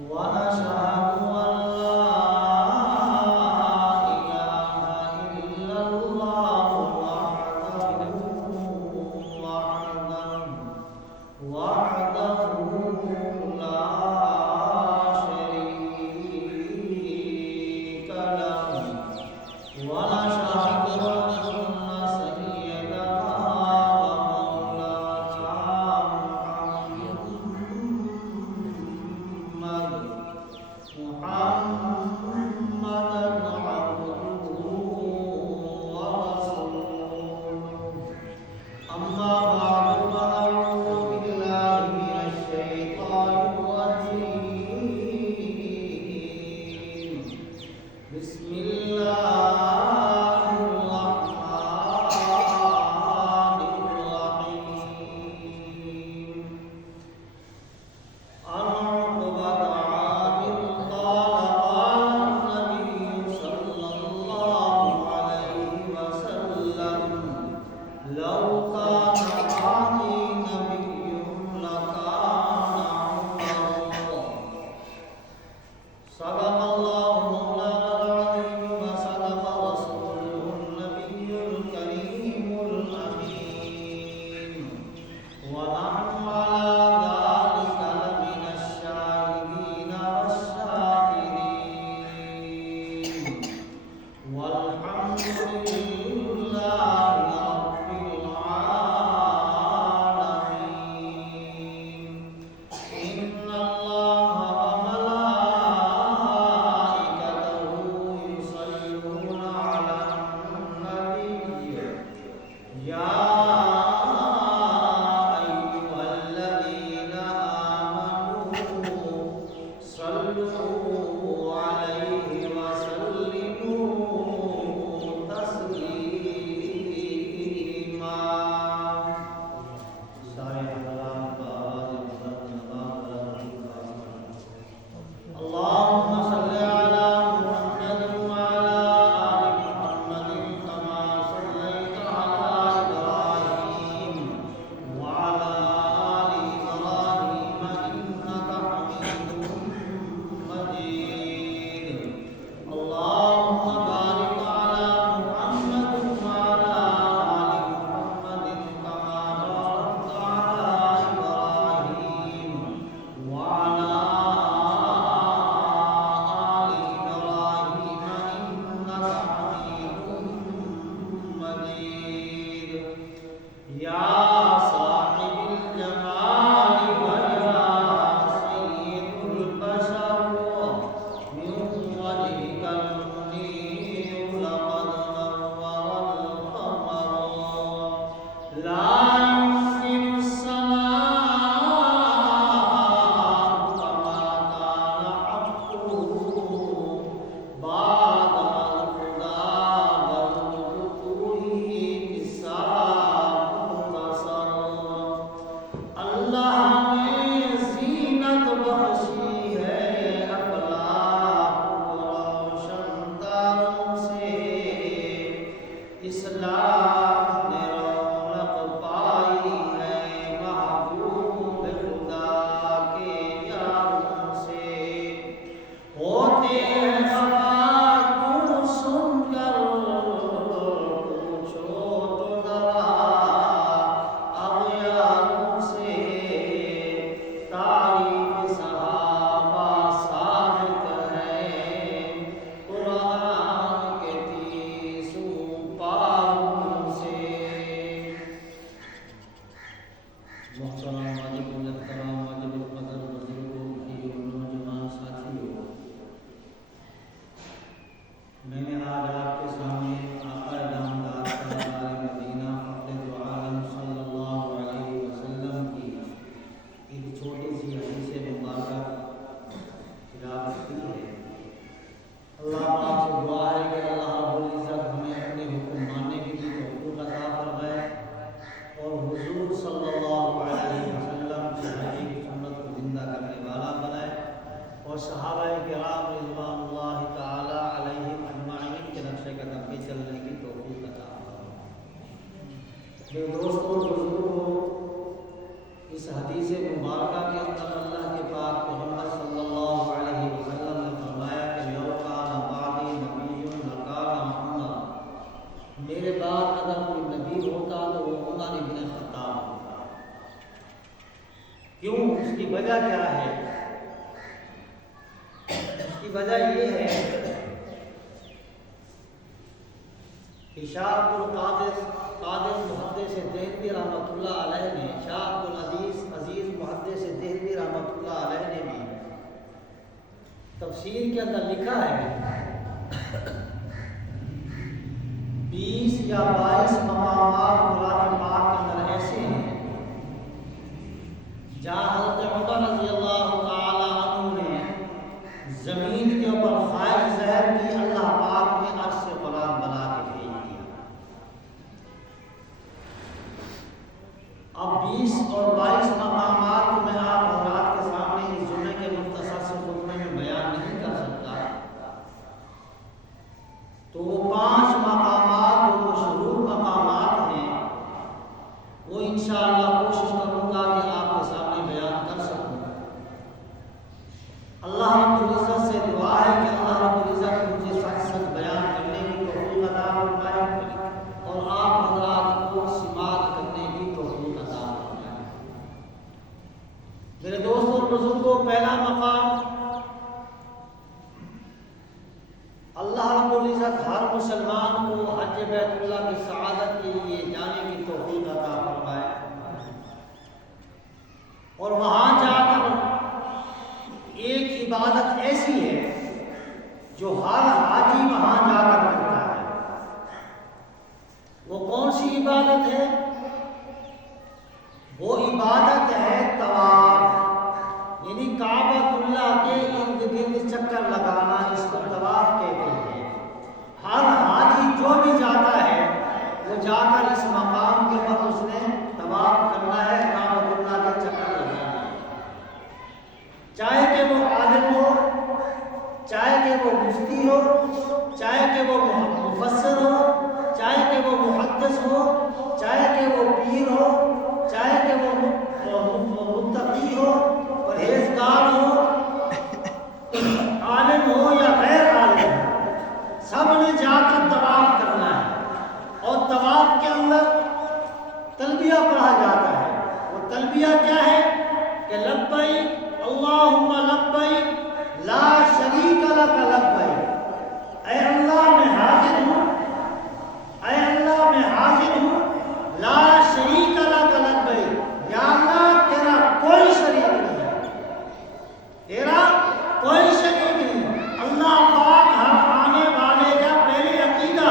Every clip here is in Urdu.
ونشهد أن لا إله إلا الله وحده لا شريك له ونشهد أن سيدنا ومولانا محمدا عبده ورسوله أما بعد فأعوذ بالله من الشيطان الرجيم بسم الله الرحمن الرحيم عن عقبة عامر قال قال النبي صلى الله عليه وسلم لو كان معي نبي لكان عمر صدق الله مولانا العظيم وصدق رسوله النبي الكريم الأمين ونحن على ذلك لمن الشاهدين والشاكرين والحمد لله رب العالمين إن الله وملائكته يصلون على النبي يا أيها الذين آمنوا صلوا عليه وسلموا تسليما سارے حضرات بآواز بلند نغمہ اللهم صل على محمد وعلى آل محمد كما صليت على إبراهيم وعلى آل إبراهيم إنك حميد مجيد اللهم بارك على محمد وعلى آل محمد كما باركت على إبراهيم وعلى آل إبراهيم إنك حميد مجيد يا صاحب الجمال ويا سيد البشر من وجهك المنير لقد نور القمر لا يحسن السماء كما كان حقه بعد الهدى والفتوح كساء منتصر اللہ نے زینت بخشی ہے اخلاق کو روشن تاروں سے اسلام نے رونق پائی ہے محبوب خدا کے یاروں سے ہوتے ہیں خفا کیوں سن کر پوچھو تو ذرا اغیاروں سے تاریخ صحابہ ثابت ہے قرآن کے 30 پاروں سے محترم واجب الاحترام واجب القدر بزرگوں بھائیوں نوجوان ساتھیوں میں نے آج آپ کے سامنے آقا نامدار سرکار مدینہ فخر دو عالم صلی اللہ علیہ وسلم کی ایک چھوٹی سی حدیث مبارکہ تلاوت کی ہے۔ اللہ پاک سے دعا ہے کہ اللہ رب العزت ہمیں اپنے حکم ماننے کی توفیق عطا فرمائے اور حضور صلی اللہ علیہ وسلم کی ہدی کی سنت کو زندہ کرنے والا بنائے اور صحابہ کرام رضوان اللہ تعالی علیہم اجمعین کے نقش قدم پہ چلنے کی توفیق عطا فرمائے۔ میرے دوستوں اور بزرگوں، اس حدیث مبارکہ کے اندر اللہ کے پاک پیغمبر صلی اللہ کی وجہ یہ ہے کہ شاہ عبد القادر محدث دہلوی رحمۃ اللہ علیہ نے، شاہ عبد العزیز محدث دہلوی رحمۃ اللہ علیہ نے بھی تفسیر کے اندر لکھا ہے 20 یا 22 مقامات قرآن پاک کے اندر ایسے ہیں جہاں حضرت عمر رضی اللہ تعالی عنہ نے زمین کے اوپر خواہش ظاہر کی، اللہ پاک نے عرش سے قرآن بنا کے بھیج دیا۔ اب 20 اور 22 مقامات کو میں آپ حضرات کے سامنے اس جمعے کے مختصر سے خطبے میں بیان نہیں کر سکتا، تو وہ 5 مقامات جو مشہور مقامات ہیں وہ انشاءاللہ کوشش کروں گا کہ آپ کے سامنے بیان کر سکوں۔ اللہ رب العزت سے دعا ہے کہ اللہ رب العزت مجھے سچ سچ بیان کرنے کی توفیق عطا فرمائے اور آپ حضرات کو سماعت کرنے کی توفیق عطا فرمائے۔ میرے دوستوں اور بزرگوں، پہلا مقام اللہ رب العزت ہر مسلمان کو حج بیت اللہ کی سعادت کے لیے جانے کی توفیق عطا فرمائے اور وہاں جا کر ایک عبادت ایسی ہے جو ہر حاجی وہاں جا کر کرتا ہے۔ وہ کون سی عبادت ہے؟ وہ عبادت ہے طواف، یعنی کعبۃ اللہ کے ارد گرد چکر لگانا، اس کو طواف کہتے ہیں۔ ہر حاجی جو بھی جاتا ہے وہ جا کر اس مقام کے اوپر اس نے طواف کرنا ہے، کعبۃ اللہ کے چکر لگانا ہے، چاہے کہ وہ عالم ہو، چاہے کہ وہ مفتی ہو، چاہے کہ وہ مفسر ہو، چاہے کہ وہ محدث ہو، چاہے کہ وہ پیر ہو، چاہے کہ وہ متقی ہو، پرہیزگار ہو، عالم ہو یا غیر عالم ہو، سب نے جا کر طواف کرنا ہے۔ اور طواف کے اندر تلبیہ پڑھا جاتا ہے۔ وہ تلبیہ کیا ہے کہ لبیک اللہم لبیک لا شریک لک لبیک، اے اللہ میں حاضر ہوں، اے اللہ میں حاضر ہوں، لا شریک لک لبیک، یا اللہ تیرا کوئی شریک نہیں، تیرا کوئی شریک نہیں۔ اللہ پاک ہر آنے والے کا پہلے عقیدہ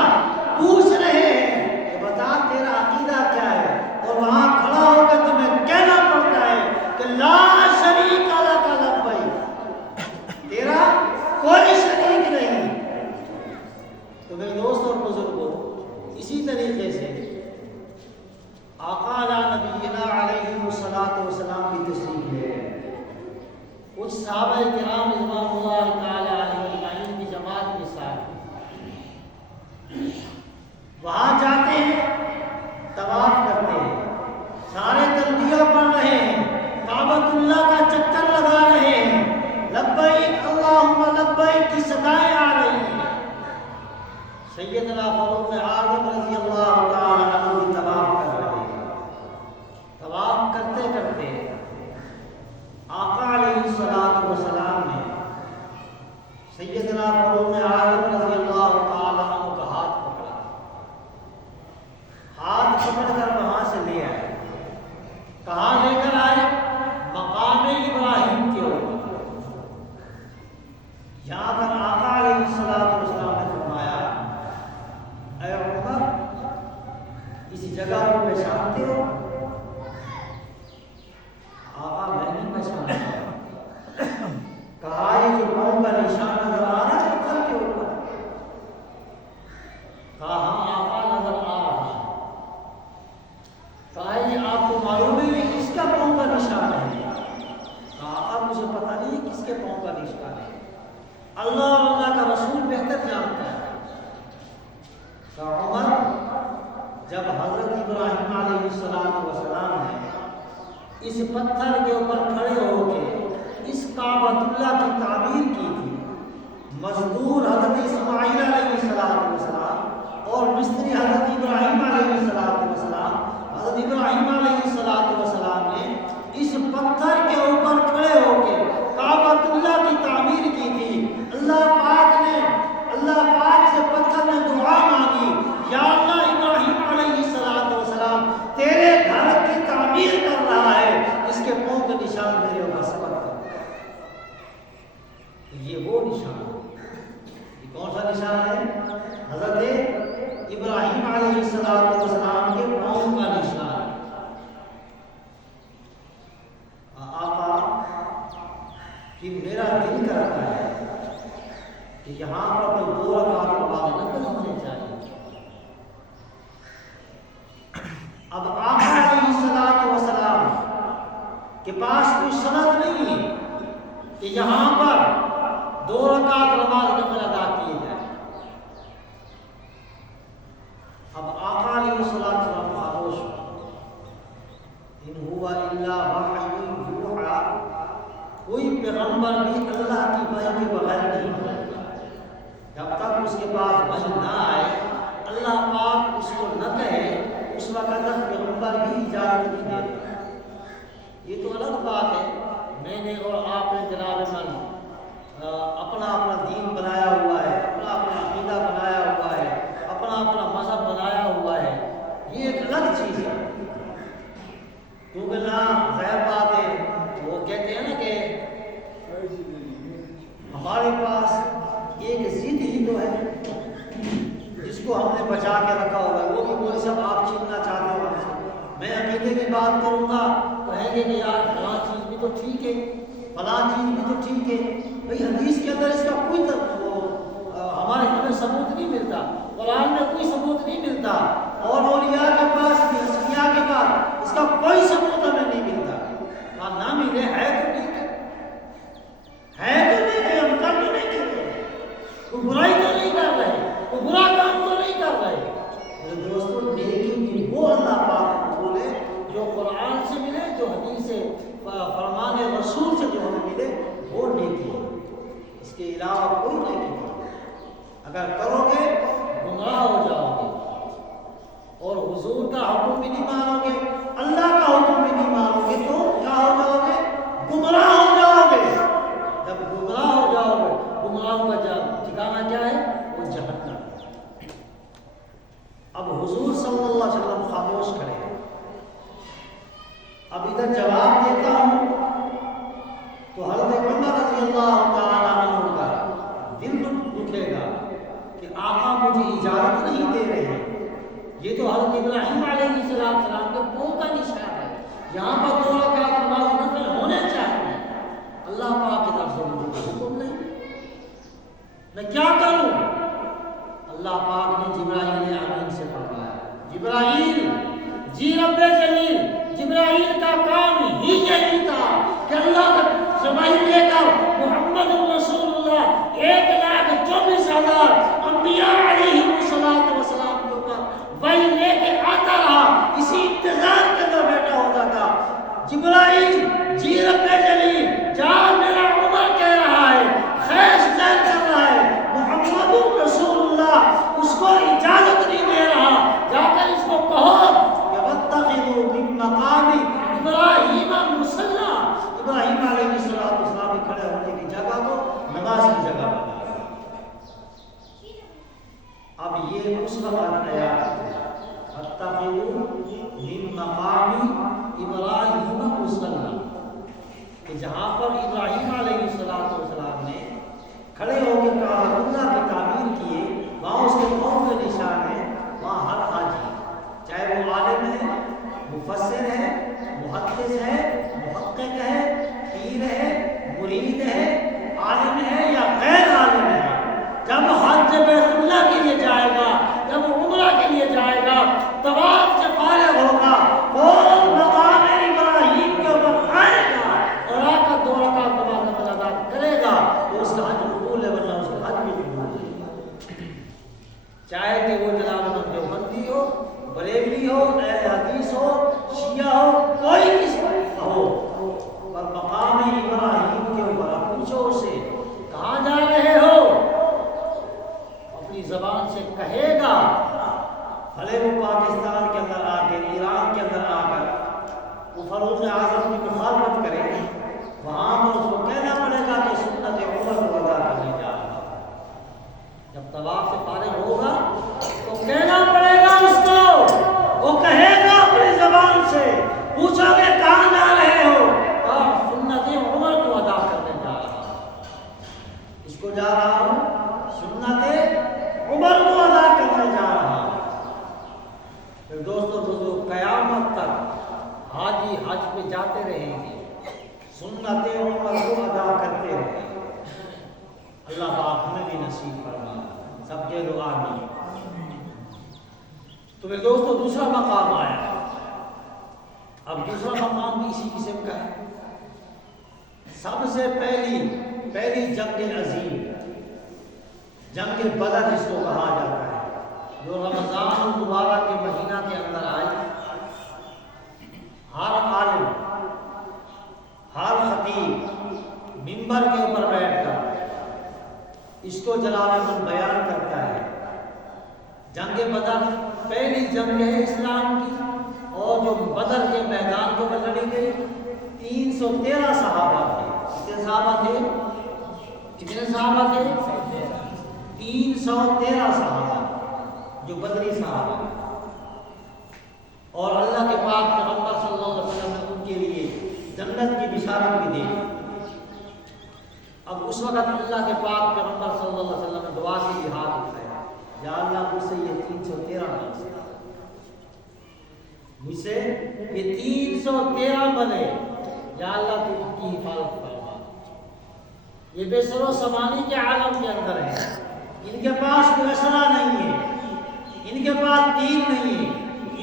پوچھ رہے ہیں کہ بتا تیرا عقیدہ کیا ہے، اور وہاں کھڑا ہو کر تمہیں کہنا پڑتا ہے کہ لا شریک لک لبیک، تیرا کوئی شریک نہیں۔ تو میرے دوست اور بزرگوں، اسی طریقے سے آقا علی نبینا علیہ الصلوۃ والسلام کی تشریف لے گئے۔ کچھ صحابہ کرام رضوان اللہ تعالی علیہم اجمعین کی جماعت کے ساتھ وہاں جاتے ہیں، طواف کرتے ہیں، سارے تلبیہ پڑھ رہے ہیں، کعبۃ اللہ کا چکر لگا رہے ہیں، لبیک اللہم لبیک کی صدائیں آ رہی ہیں۔ سیدنا فاروق اعظم رضی اللہ تعالی عنہ بھی طواف کر رہے ہیں۔ طواف کرتے کرتے آقا علیہ الصلوۃ والسلام نے سیدنا فاروق اعظم رضی اللہ تعالی عنہ کا ہاتھ پکڑا، ہاتھ پکڑ کر وہاں سے لے آئے۔ کہاں لے کر آئے؟ مقام ابراہیم کے اوپر۔ یہاں پر آقا علیہ الصلوۃ والسلام نے فرمایا، اے عمر اس جگہ کو پہچانتے ہو؟ آقا میں نہیں پہچانتا۔ کہا یہ جو قوم کا نشان نظر آ رہا ہے پتھر کے اوپر؟ کہا ہاں آقا نظر آ رہا ہے۔ کہا یہ آپ کو معلوم ہے یہ کس کا قوم کا نشان ہے؟ کہا آقا مجھے پتہ نہیں کس کے قوم کا نشان ہے، اللہ اور اللہ کا رسول بہتر جانتا ہے۔ کہا عمر جب حضرت ابراہیم علیہ السلام نے اس پتھر کے اوپر کھڑے ہو کے اس کعبۃ اللہ کی تعمیر کی تھی، مزدور حضرت اسماعیل علیہ السلام اور مستری حضرت ابراہیم علیہ السلام، حضرت ابراہیم علیہ السلام نے اس پتھر کے اوپر کھڑے ہو کے کعبۃ اللہ کی تعمیر کی تھی۔ اللہ یہ وہ نشان ہے. یہ کون سا نشان ہے؟ حضرت ابراہیم علیہ السلام کے قوم کا نشان ہے. آقا کہ میرا دل کرتا ہے کہ یہاں پر تو 2 رکعت نماز نفل ہونے چاہیے. اب آقا علیہ السلام کے پاس کوئی سند نہیں ہے کہ یہاں پر 2 رکعت نماز نفل ادا کیے جائے. اب آقا علیہ السلام خاموش، ان ہوا الا وحی یوحی، کوئی پیغمبر بھی اللہ کی وحی کے بغیر نہیں بولتا. جب تک اس کے پاس وحی نہ آئے، اللہ پاک اس کو نہ کہے، اس وقت تک پیغمبر بھی اجازت نہیں دیتا. یہ تو الگ بات ہے، میں نے اور آپ نے جناب من اپنا اپنا دین بنایا ہوا ہے، اپنا اپنا عقیدہ بنایا ہوا ہے، اپنا اپنا مذہب بنایا ہوا ہے، یہ ایک الگ چیز ہے. کیونکہ نہ غیر بات ہے، وہ کہتے ہیں نا کہ ہمارے پاس ایک ضد ہی تو ہے جس کو ہم نے بچا کے رکھا ہوا ہے، وہ بھی کوئی سب آپ چھیننا چاہتے ہو ہم سے. میں عقیدے کی بات کروں گا، کہیں گے کہ یار فلاں چیز بھی تو ٹھیک ہے، فلاں چیز بھی تو ٹھیک ہے. بھئی حدیث کے اندر اس کا کوئی ہمیں ثبوت نہیں ملتا، قرآن میں کوئی ثبوت نہیں ملتا، اور اولیاء کے پاس بھی، اصفیاء کے پاس اس کا کوئی ثبوت ہمیں نہیں ملتا. نہ ملے ہے تو نہیں کہ ہم کر تو نہیں کر رہے، کوئی برائی تو نہیں کر رہے، کوئی برا کام تو نہیں کر رہے. میرے دوستوں، نیکی بھی وہ اللہ پاک کو بولے جو قرآن سے ملے، جو حدیث سے فرمان رسول سے جو ہمیں ملے، وہ نیکی ہے. اس کے علاوہ کوئی نیکی نہیں. اگر کرو گے گمراہ ہو جاؤ گے، اور حضور کا حکم بھی نہیں مانو گے، اللہ کا حکم بھی نہیں مانو گے، تو کیا ہو جاؤ گے؟ گمراہ ہو جاؤ گے. جب گمراہ ہو جاؤ گے، گمراہوں کا ٹھکانہ کیا ہے؟ وہ جہنم. اب حضور صلی اللہ علیہ وسلم خاموش کھڑے ہیں. اب ادھر جواب دیتا ہوں تو حضرت عمر رضی اللہ تعالیٰ عنہ کا دل دکھے گا کہ آقا مجھے اجازت نہیں دے رہے ہیں. یہ تو حضرت ابراہیم علیہ السلام کے قوم کا نشان ہے. یہاں پر 2 رکعت نماز نفل ہونے چاہیے. اللہ پاک کی طرف سے مجھے حکم نہیں، میں کیا کروں؟ اللہ پاک نے جبرائیل امین سے فرمایا، جبرائیل جی رب جلیل، جبرائیل کا کام ہی یہی تھا کہ اللہ سے وحی لے کر محمد رسول اللہ 1,24,000 انبیاء علیہ السلام کے اوپر وحی لے کے آتا رہا. اسی انتظار کے اندر بیٹھا ہوتا تھا. جبرائیل جی رب جلیل جا، میرا عمر کہہ رہا ہے، خیش ظاہر کر رہا ہے، محمد رسول اللہ اس کو اجازت نہیں دے رہا، جا کر اس کو کہو کہ واتخذوا من مقام ابراہیم مصلی، ابراہیم علیہ السلام کے کھڑے ہونے کی جگہ کو نماز کی جگہ بنا. اب یہ اس وقت آیات ہے، واتخذوا من مقام ابراہیم مصلی، کہ جہاں پر ابراہیم علیہ السلام نے کھڑے ہو کے کعبۃ اللہ کی تعمیر کیے، وہاں اس کے قوم کے نشان ہے. وہاں ہر حاجی، چاہے وہ عالم ہے، مفسر ہے، محدث ہے، محقق ہے، پیر ہے، مرید ہے، عالم ہے یا غیر عالم ہے، جب حج بیت اللہ کے لیے جائے گا، جب عمرہ کے لیے جائے گا، طواف سے فارغ ہوگا، فوراً مقام ابراہیم کے اوپر آئے گا اور آ کر 2 رکعت نماز نفل ادا کرے گا، تو اس کا حج قبول ہے، ورنہ اس کا حج بھی قبول نہیں. چاہے کہ وہ جناب دیوبندی ہو، بریلوی ہو، اہل حدیث ہو، شیعہ ہو، کوئی قسم کا ہو، پر مقام ابراہیم کے اوپر پوچھو اسے کہاں جا رہے ہو، اپنی زبان سے کہے گا. بھلے وہ پاکستان کے اندر آ کے، ایران کے اندر آ کر وہ فاروق اعظم کی مخالفت کرے، وہاں پر اس کو کہنا پڑے گا کہ سنت عمر کو ادا کرنے جا رہا. جب طواف سے فارغ ہوگا تو کہنا پڑے گا اس کو، وہ کہے گا اپنی زبان سے، پوچھو گے کہاں جا رہے ہو، اور سنت عمر کو کو جا رہا ہوں، سنت عمر کو ادا کرنے جا رہا ہوں۔ پھر دوستو قیامت تک حاجی حج پہ جاتے رہیں گے، سنت عمر کو ادا کرتے رہیں گے۔ اللہ پاک ہمیں بھی نصیب فرما، سب کے دعا آمین۔ تو میرے دوستو دوسرا مقام آیا۔ اب دوسرا مقام بھی اسی قسم کا ہے۔ سب سے پہلی جنگ عظیم، جنگ بدر جس کو کہا جاتا ہے، جو رمضان المبارک کے مہینہ کے اندر آئی۔ ہر عالم، ہر خطیب منبر کے اوپر بیٹھ کر اس کو جلال من بیان کرتا ہے۔ جنگ بدر پہلی جنگ ہے اسلام کی، اور جو بدر کے میدان کے اوپر لڑی گئی 313 صحابہ تھے۔ کتنے صحابہ تھے؟ 313 صحابہ جو بدری صحابہ، اور اللہ کے پاک پیغمبر صلی اللہ علیہ وسلم نے ان کے لیے جنت کی بشارت بھی دی۔ اب اس وقت اللہ کے پاک پیغمبر صلی اللہ علیہ وسلم نے دعا کے لیے ہاتھ اٹھایا، یا اللہ مجھ سے یہ 313 بنے، مجھ سے یہ 313 بنے، یا اللہ تو ان کی حفاظت فرما۔ یہ بے سر و سمانی کے عالم کے اندر ہے، ان کے پاس کوئی اسلحہ نہیں ہے، ان کے پاس تیر نہیں ہے،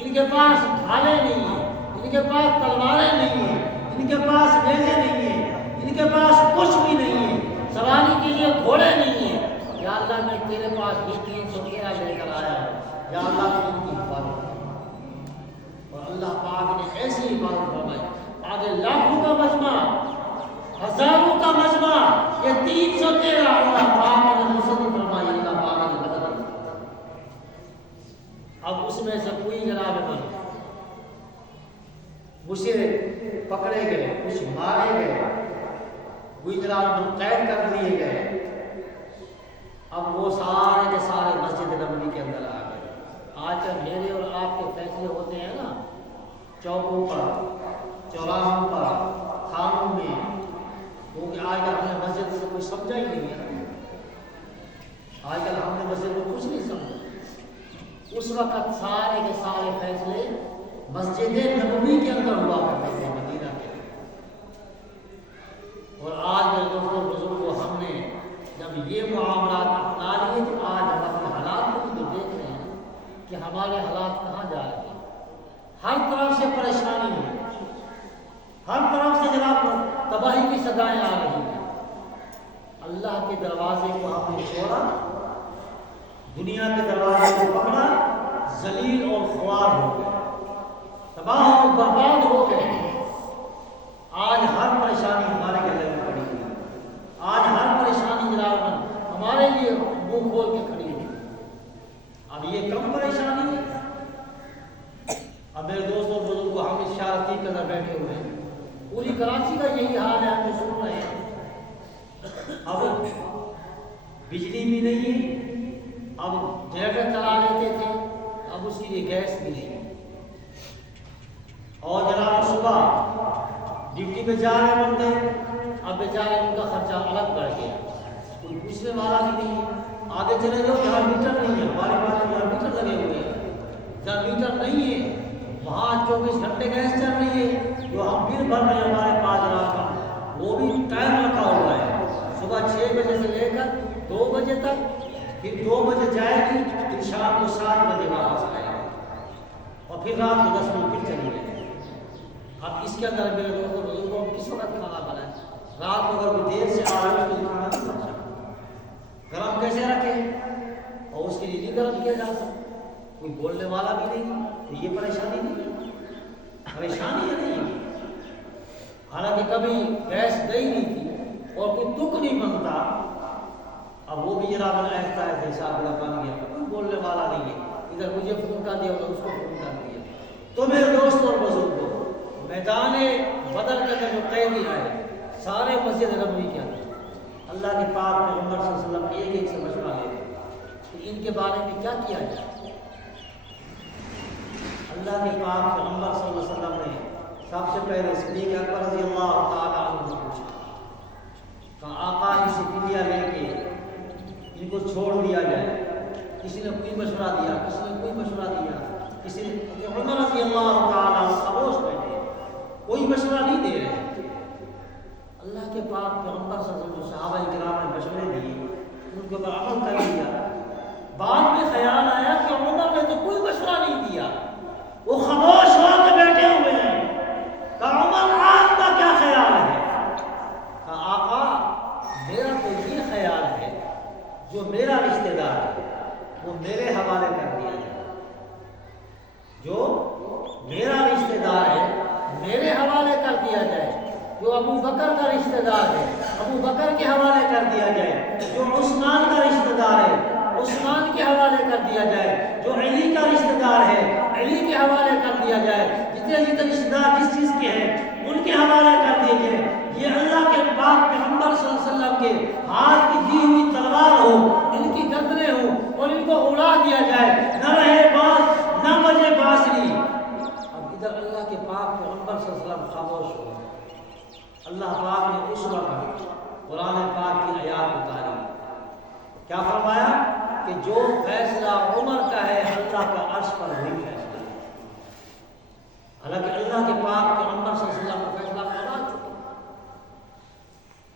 ان کے پاس ڈھالیں نہیں ہیں، ان کے پاس تلواریں نہیں ہیں، ان کے پاس نیزے نہیں ہیں، ان کے پاس کچھ بھی نہیں ہے، سواری کے لیے گھوڑے نہیں ہیں۔ یا اللہ میں تیرے پاس بھی 313 لے کر آیا ہوں، یا اللہ تو ان کی حفاظت فرما۔ اور اللہ پاک نے ایسی حفاظت فرمائی، آگے لاکھوں کا مجمع، ہزاروں کا مجمع، یہ 313 اللہ پاک نے مسلم فرمائی، اللہ پاک نے مدد کی۔ اب اس میں سے کوئی جناب من مشرک پکڑے گئے، کچھ مارے گئے، کوئی جناب من قید کر لیے گئے۔ اب وہ سارے کے سارے مسجد نبوی کے اندر آ گئے۔ آج جب میرے اور آپ کے فیصلے ہوتے ہیں نا، چوکوں پر، چوراہوں پر، تھانوں میں، کیونکہ آج کل ہم نے مسجد سے کوئی سمجھا ہی نہیں ہے، آج کل ہم نے مسجد کو کچھ نہیں سمجھا۔ اس وقت سارے کے سارے فیصلے مسجد نبوی کے اندر ہوا کرتے تھے، مدینہ کے۔ اور آج میرے دوستوں بزرگوں، ہم نے جب یہ معاملات اپنا لیے تو آج ہم اپنے حالات کو بھی دیکھ رہے ہیں کہ ہمارے حالات کہاں جا رہے ہیں۔ ہر طرف سے پریشانی ہے، ہر طرف سے جناب تباہی کی صدائیں آ رہی ہیں۔ اللہ کے دروازے کو ہم نے چھوڑا، دنیا کے دروازے کو پکڑا، ذلیل اور خوار ہو گئے، تباہ اور برباد ہو گئے۔ آج ہر پریشانی ہمارے گلے میں پڑی ہوئی ہے، آج ہر پریشانی جناب ہمارے لیے منہ کھول کے کھڑی ہوئی۔ اب یہ کم پریشانی ہے؟ اب میرے دوستوں بزرگوں، ہم اس شارتی کے اندر بیٹھے ہوئے ہیں، پوری کراچی کا یہی حال ہے، ہم جو سن رہے ہیں۔ اب بجلی بھی نہیں ہے، اب جنریٹر چلا لیتے تھے، اب اس کی گیس بھی نہیں، اور جناب صبح ڈیوٹی پہ جا رہے بندے، اب بیچارے ان کا خرچہ الگ بڑھ گیا، کوئی پوچھنے والا بھی نہیں ہے۔ آگے چلے جاؤ، جہاں میٹر نہیں ہے، ہمارے پاس جہاں میٹر لگے ہوئے ہیں، جہاں میٹر نہیں ہے وہاں 24 گھنٹے گیس چل رہی ہے، جو ہم بل بھر رہے ہیں ہمارے پاس جناب کا، وہ بھی ٹائم رکھا ہوا ہے، صبح 6 بجے سے لے کر 2 بجے تک، پھر 2 بجے جائے گی، پھر شام کو 7 بجے واپس آئے گا، اور پھر رات کو 10 بجے پھر چلی جائے گی۔ اب اس کے اندر میرے دوستوں بزرگوں، کس وقت کھانا بنائے؟ رات کو اگر کوئی دیر سے آ رہا ہے تو کھانا نہیں بن سکتا، گرم کیسے رکھے؟ اور اس کے لیے گرم کیا جا سکتا، کوئی بولنے والا بھی نہیں، تو یہ پریشانی نہیں ہے، پریشانی ہے نہیں، حالانکہ کبھی گیس گئی نہیں تھی اور کوئی دکھ نہیں بنتا، اب وہ بھی جناب ایسا ہے حساب بن گیا، کوئی بولنے والا نہیں ہے، ادھر مجھے فون کر دیا ادھر اس کو فون کر دیا۔ تو میرے دوست اور بزرگوں، میدان بدر کے اندر جو قیدی آئے سارے مسجد نبوی کے اندر، اللہ کے پاک پیغمبر صلی اللہ علیہ وسلم ایک ایک سے مشورہ لیتے کہ ان کے بارے میں کیا کیا جائے۔ اللہ کے پاک پیغمبر صلی اللہ علیہ وسلم نے سب سے پہلے صدیق اکبر رضی اللہ تعالیٰ عنہ کو پوچھا کہ آقا اس فدیہ لے کے کو چھوڑ دیا جائے. کسی نے کوئی مشورہ دیا, کسی نے کوئی مشورہ دیا, کسی نے عمر رضی اللہ تعالیٰ خاموش بیٹھے, کوئی مشورہ نہیں دے رہے. اللہ کے پاک پیغمبر صلی اللہ علیہ وسلم صحابہ کرام نے مشورے دیے, ان کے اوپر عمل کر لیا. بعد میں خیال آیا کہ عمر نے تو کوئی مشورہ نہیں دیا, وہ خاموش ہو کے بیٹھے ہوئے ہیں. کہا عمر آپ کا کیا خیال ہے؟ کہا آقا میرا تو یہ خیال ہے جو میرا رشتہ دار ہے وہ میرے حوالے کر دیا جائے. جو میرا رشتہ دار ہے میرے حوالے کر دیا جائے. جو ابو بکر کا رشتہ دار ہے ابو بکر کے حوالے کر دیا جائے. جو عثمان کا رشتہ دار ہے عثمان کے حوالے کر دیا جائے. جو علی کا رشتہ دار ہے علی کے حوالے کر دیا جائے. جتنے جتنے رشتہ دار جس چیز کے ہیں ان کے حوالے کر دیے جائے. یہ اللہ کے پاک پیغمبر صلی اللہ علیہ وسلم کے ہاتھ کی دی ہوئی تلوار ہو, ان کی گردنیں ہوں اور ان کو اڑا دیا جائے. نہ رہے بات نہ بجے بانسری. اب ادھر اللہ کے پاک پیغمبر صلی اللہ علیہ وسلم خاموش ہو. اللہ پاک نے اس وقت قرآن پاک کی آیات اتاری. کیا فرمایا کہ جو فیصلہ عمر کا ہے اللہ کا عرش پر وہی فیصلہ ہے. حالانکہ اللہ کے پاک پیغمبر صلی اللہ علیہ وسلم کا فیصلہ کرا چکے.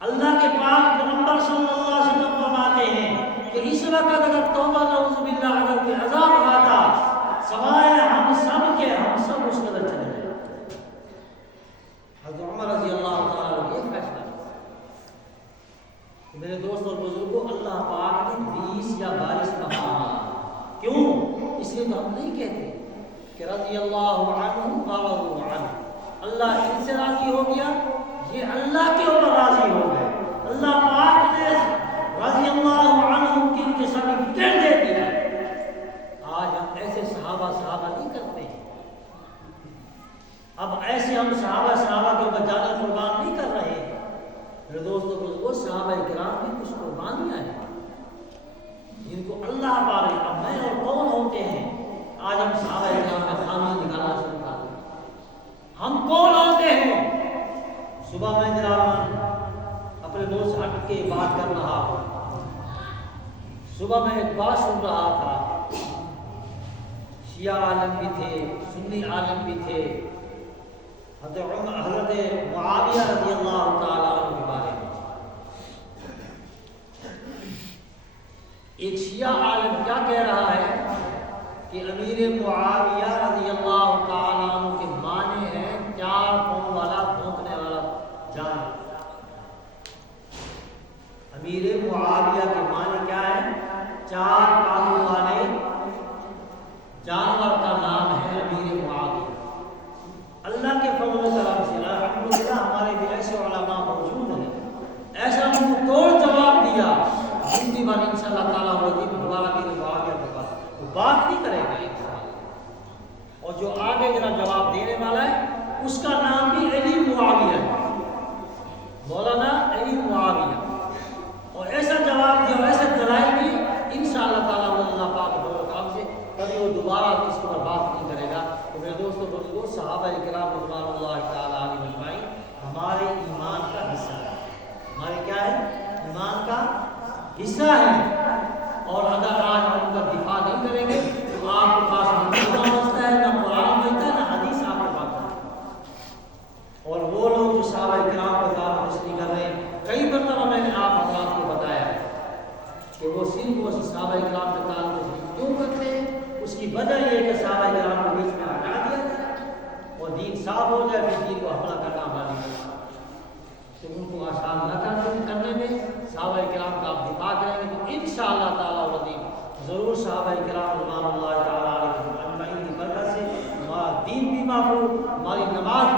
اللہ کے پاک پیغمبر صلی اللہ علیہ وسلم فرماتے ہیں کہ اس وقت اگر توبہ نعوذ باللہ اگر کوئی عذاب آتا سوائے ہم سب اس قدر چلے جائیں. حضرت عمر رضی اللہ تعالیٰ نے یہ فیصلہ کہ میرے دوست اور بزرگوں اللہ پاک نے 20 یا 22 مقام. کیوں؟ اس لیے تو ہم نہیں کہتے کہ رضی اللہ عنہ ورضوا عنہ, اللہ ان سے راضی ہو گیا, یہ اللہ کے اوپر راضی ہو گئے. اللہ پاک نے رضی اللہ عنہ کی ان کے سرٹیفکیٹ دے دیا. آج ہم ایسے صحابہ نہیں کرتے ہیں. اب ایسے ہم صحابہ کے اوپر جانا قربان نہیں کر رہے ہیں. میرے دوستوں کو صحابہ کرام کی کچھ قربانیاں ہیں جن کو اللہ پاک نے. اب میں اور کون ہوتے ہیں آج ہم صحابہ کرام کا خامیاں نکالنا شروع کر دیں. ہم کون ہوتے ہیں؟ صبح میں جناب اپنے دوست ہٹ کے بات کر رہا ہوں. صبح میں ایک بات سن رہا تھا, شیعہ عالم بھی تھے سنی عالم بھی تھے. حضرت معاویہ رضی اللہ تعالیٰ عنہ کے بارے میں ایک شیعہ عالم کیا کہہ رہا ہے کہ امیر معاویہ رضی اللہ تعالیٰ عنہ کے معنی ہیں 4 پاؤں والا پھونکنے والا جانور. امیر معاویہ کے معنی کیا ہے؟ 4 پاؤں والے جانور کا نام ہے امیر معاویہ. اللہ کے فضل و کرم سے الحمدللہ ہمارے بھی ایسے علماء موجود ہیں ایسا ہم کو توڑ جواب دیا. زندگی بھر انشاءاللہ تعالیٰ دوبارہ امیر معاویہ کے پاس وہ بات نہیں کرے گا انشاءاللہ. اور جو آگے ذرا جواب دینے والا ہے اس کا نام بھی علی معاویہ ہے, مولانا علی معاویہ. اور ایسا جواب دیا اور ایسے دلائل بھی انشاءاللہ تعالیٰ اللہ پاک کے کام سے کبھی وہ دوبارہ اس پر بات نہیں کرے گا. تو میرے دوستوں بزرگوں صحابہ کرام رضوان اللہ تعالیٰ علیہ اجمعین ہمارے ایمان کا حصہ ہے. ہمارے کیا ہے؟ ایمان کا حصہ ہے. اور اگر آج ہم ان کا دفاع نہیں کریں گے تو آپ کے پاس نہ بچتا ہے, نہ قرآن بچتا ہے, نہ حدیث آپ کے پاس ہے. اور وہ لوگ جو صحابہ کرام کو دعوت نہیں کر رہے ہیں, کئی مرتبہ میں نے آپ حضرات کو بتایا کہ وہ صرف صحابہ کرام کے تعلق کیوں کرتے ہیں. اس کی وجہ یہ ہے کہ صحابہ کرام کو بیچ میں ہٹا دیا جائے اور دین صاف ہو جائے, پھر دین کو حملہ کرنا ہماری ہے. تو ان کو آسان نہ کرنے میں صحابہ کرام کا آپ دفاع کریں گے تو انشاءاللہ تعالیٰ ضرور صحابہ کرام رضوان اللہ تعالیٰ علیہ اجمعین کی برکت سے ہمارا دین بھی محفوظ, ہماری نماز